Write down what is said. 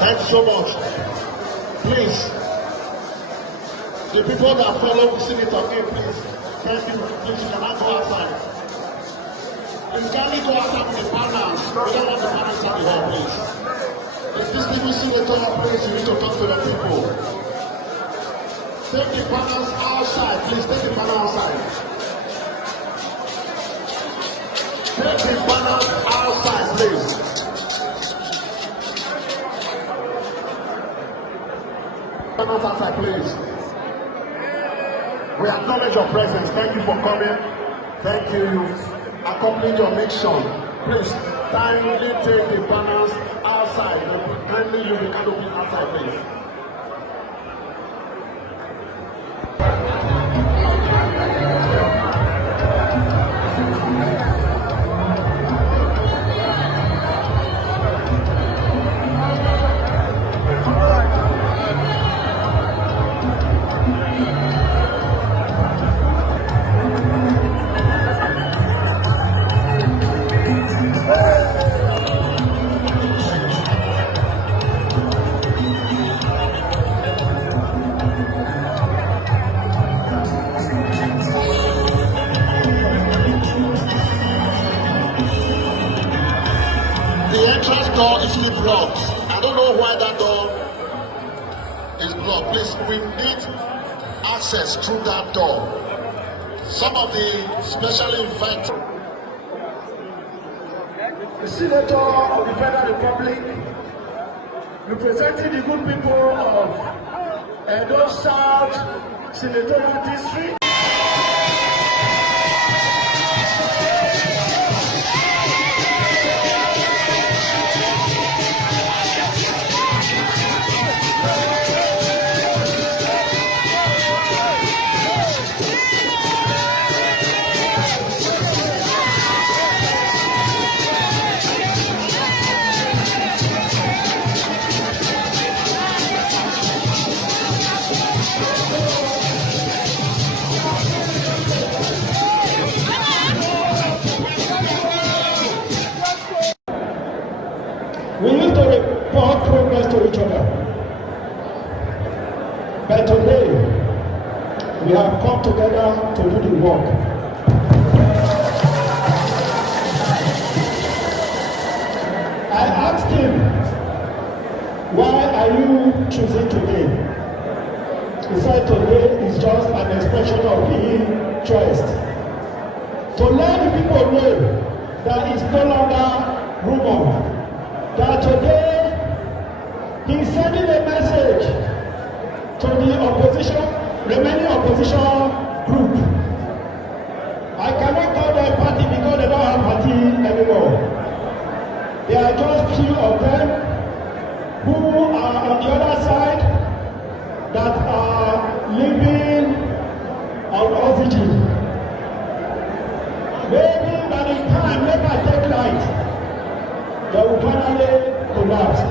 Thank you so much. Please, the people that follow the senator, please, thank you. Please, you cannot go outside. You can't go outside with the banners. We don't want the banners at the hall, please. If this TV senator, please, you need to talk to the people. Take the banners outside, please. Take the banners outside. Take the banners outside, please. Banners outside, please. We acknowledge your presence. Thank you for coming. Thank you. You accompanied your mission. Please, kindly take the banners outside. Kindly use the canopy outside, please. Door is still blocked. I don't know why that door is blocked. Please, we need access through that door. Some of the special invited. The Senator of the Federal Republic, representing the good people of Edo South Senatorial District. We used to report progress to each other. But today, we have come together to do the work. I asked him, why are you choosing today? He said today is just an expression of interest. To let the people know that it's no longer rumor. That today he's sending a message to the opposition, remaining opposition group. I cannot call them party because they don't have party anymore. There are just few of them who are on the other side that are living on oxygen. Maybe by the time they take light, they will finally collapse.